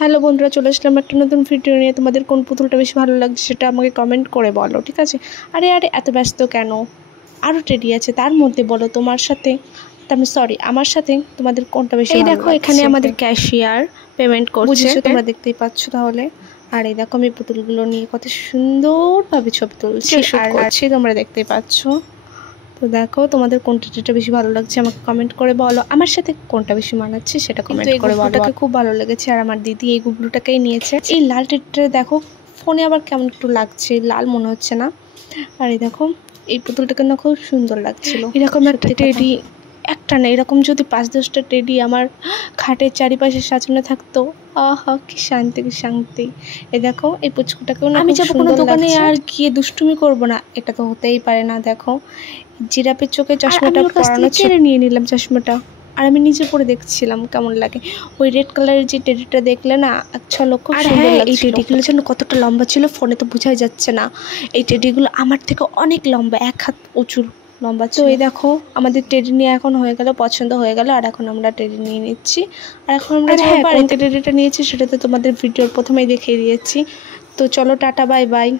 Hello বন্ধুরা, চলে আসলাম একটা নতুন ভিডিও নিয়ে। তোমাদের কোন পুতুলটা বেশি ভালো লাগছে সেটা আমাকে কমেন্ট করে বলো, ঠিক আছে? আরে এত ব্যস্ত কেন? আরও টেডি আছে, তার মধ্যে বলো তোমার সাথে, আমার সাথে তোমাদের কোনটা বেশি ভালো লাগছে? এই দেখো, এখানে আমাদের ক্যাশিয়ার পেমেন্ট করছে, বুঝেছো? তোমরা দেখতেই পাচ্ছ তাহলে। আর এই দেখো, আমি পুতুলগুলো নিয়ে কত সুন্দরভাবে ছবি তুলছি আর তোমরা দেখতেই পাচ্ছ। তো দেখো, তোমাদের কোনটা বেশি ভালো লাগছে আমাকে কমেন্ট করে বলো। আমার সাথে কোনটা বেশি মানাচ্ছে সেটা কমেন্ট করে বলো। এটাকে খুব ভালো লেগেছে আর আমার দিদি এই গুবলুটাকেই নিয়েছে। এই লাল টেডিটা দেখো, ফোনে আবার কেমন একটু লাগছে, লাল মনে হচ্ছে না। আর এই দেখো, এই পুতুলটাকে না খুব সুন্দর লাগছিল। এরকম একটা টেডি, একটা না, এরকম যদি 5-10টা টেডি আমার খাটের চারিপাশে সাজানো থাকতো, আহা কি শান্তি কি শান্তি। এই দেখো, এই পুচকুটাকেও না, আমি যাবো কোনো দোকানে আর গিয়ে দুষ্টুমি করব না, এটা তো হতেই পারে না। দেখো, জিরাফের চোখে চশমাটা পরানো ছেড়ে নিয়ে নিলাম চশমাটা, আর আমি নিজে পরে দেখছিলাম কেমন লাগে। ওই রেড কালারের যে টেডিটা দেখলে না, আচ্ছা লক্ষ্য সুন্দর লাগছিল। এই টেডিগুলো যেন কতটা লম্বা ছিল ফোনে তো বোঝাই যাচ্ছে না। এই টেডিগুলো আমার থেকে অনেক লম্বা, 1 হাত উঁচুর লম্বা। তো এই দেখো, আমাদের টেডি নিয়ে এখন হয়ে গেল, পছন্দ হয়ে গেল। আর এখন আমরা টেডি নিয়ে নিচ্ছি। আর এখন আমরা কোন টেডিটা নিয়েছি সেটা তো তোমাদের ভিডিওর প্রথমেই দেখিয়ে দিয়েছি। তো চলো, টাটা, বাই বাই।